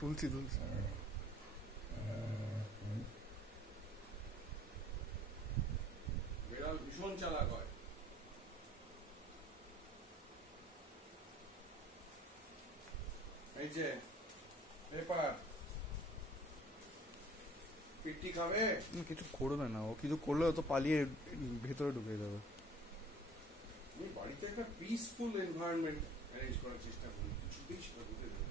তুলছি তুলছি। বিড়াল ভীষণ চালাক হয়। এই যে পেপার পিটি খাবে। কিছু করবে না, ও কিছু করলে তো পালিয়ে ভেতরে ঢুকে যাবে। আমি বাড়িতে একটা পিসফুল এনভায়রনমেন্ট অ্যারেঞ্জ করার চেষ্টা করি, কিছুতেই সেটা হতে দেবে।